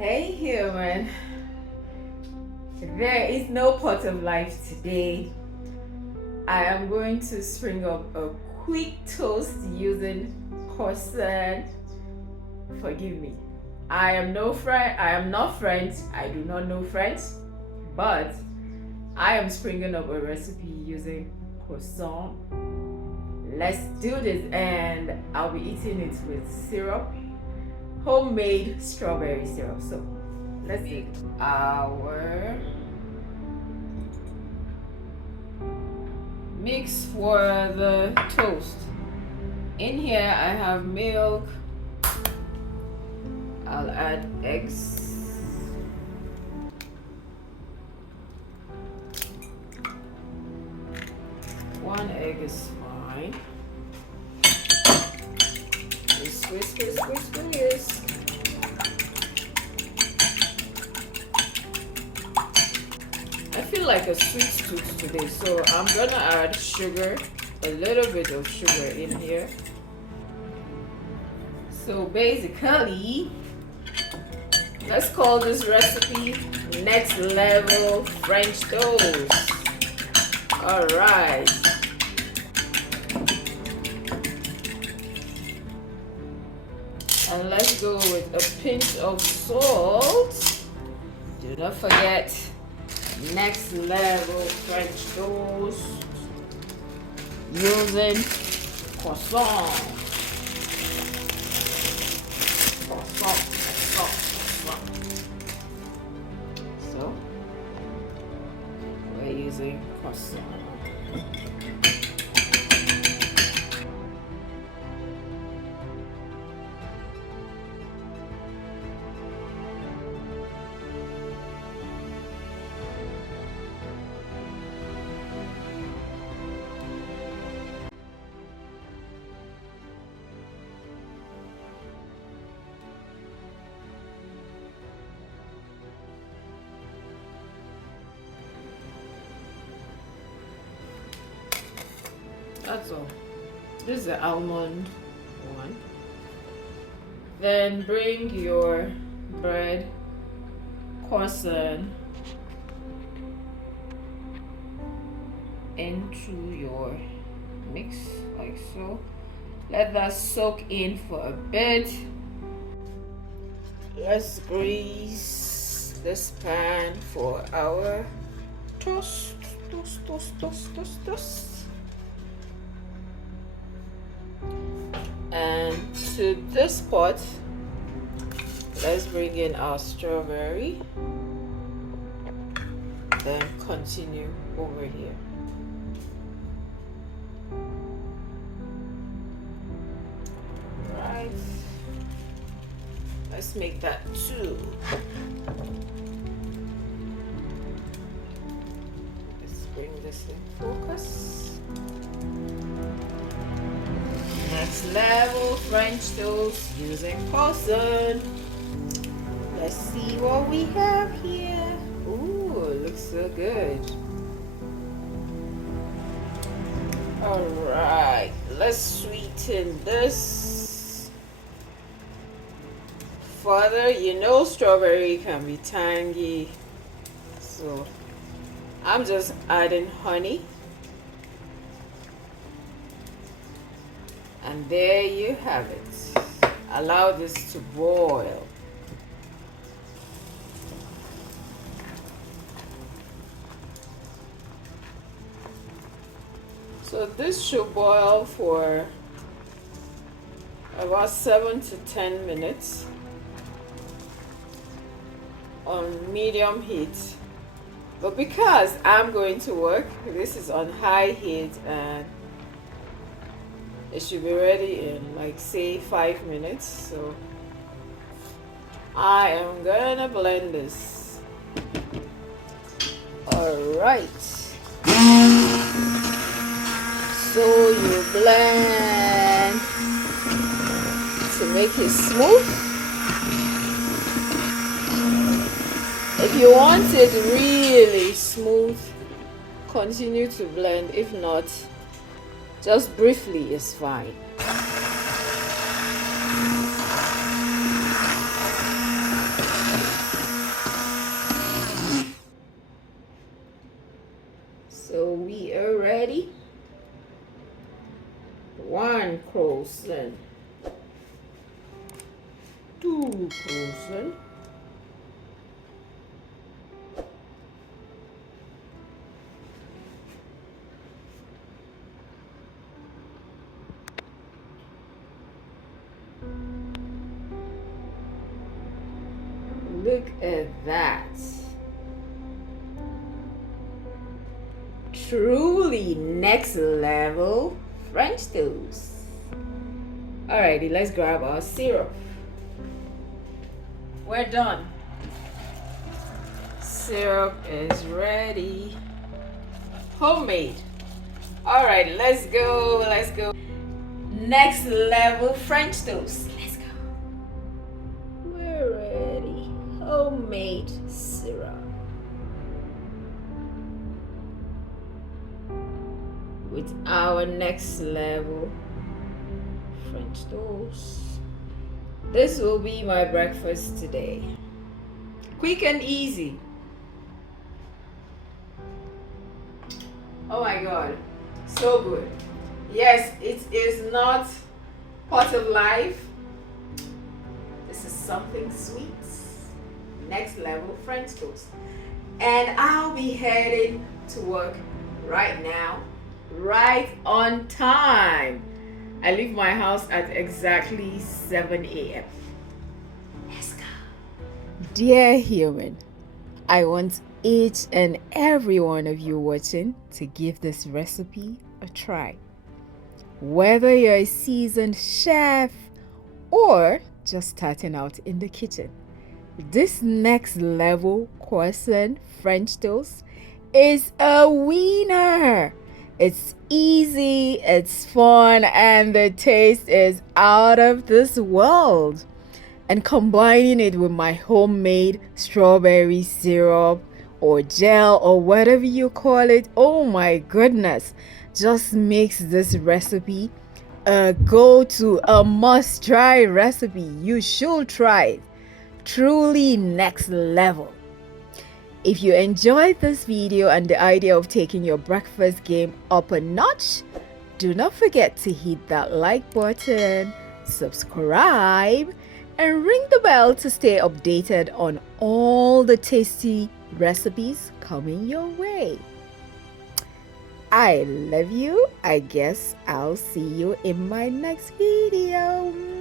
Hey human, there is no pot of life today. I am going to spring up a quick toast using croissant. Forgive me. I am not French. I do not know French, but I am springing up a recipe using croissant. Let's do this, and I'll be eating it with syrup, homemade strawberry syrup. So let's make our mix for the toast. In here I have milk. I'll add eggs. One egg is fine. Squeeze. I feel like a sweet tooth today, so I'm gonna add sugar, a little bit of sugar in here. So basically, let's call this recipe next level French toast. All right. And let's go with a pinch of salt. Do not forget, next level French toast using croissant. So we're using croissant. That's all. This is the almond one. Then bring your bread, croissant into your mix like so. Let that soak in for a bit. Let's grease this pan for our toast. And to this pot, let's bring in our strawberry, then continue over here. Right, let's make that 2. Let's bring this in focus. Next level French toast using croissant. Let's see what we have here. Ooh, it looks so good. Alright, let's sweeten this further. You know strawberry can be tangy, so I'm just adding honey. And there you have it. Allow this to boil. So this should boil for about 7 to 10 minutes on medium heat. But because I'm going to work, this is on high heat, and it should be ready in like say 5 minutes. So I am gonna blend this. Alright. So you blend to make it smooth. If you want it really smooth, continue to blend. If not, just briefly is fine. 2%. Look at that. Truly next level French toast. Alrighty, let's grab our syrup. We're done. Syrup is ready. Homemade. Alright, let's go. Let's go. Next level French toast. Let's go. We're ready. Homemade syrup. With our next level French toast. This will be my breakfast today. Quick and easy. Oh my god, so good. Yes, it is not pot of life. This is something sweet. Next level French toast. And I'll be heading to work right now, right on time. I leave my house at exactly 7 a.m. Let's go. Dear human, I want each and every one of you watching to give this recipe a try. Whether you're a seasoned chef or just starting out in the kitchen, this next level croissant French toast is a winner. It's easy, it's fun, and the taste is out of this world. And combining it with my homemade strawberry syrup or gel or whatever you call it, oh my goodness, just makes this recipe a go-to, a must-try recipe. You should try it. Truly next level. If you enjoyed this video and the idea of taking your breakfast game up a notch, do not forget to hit that like button, subscribe, and ring the bell to stay updated on all the tasty recipes coming your way. I love you. I guess I'll see you in my next video.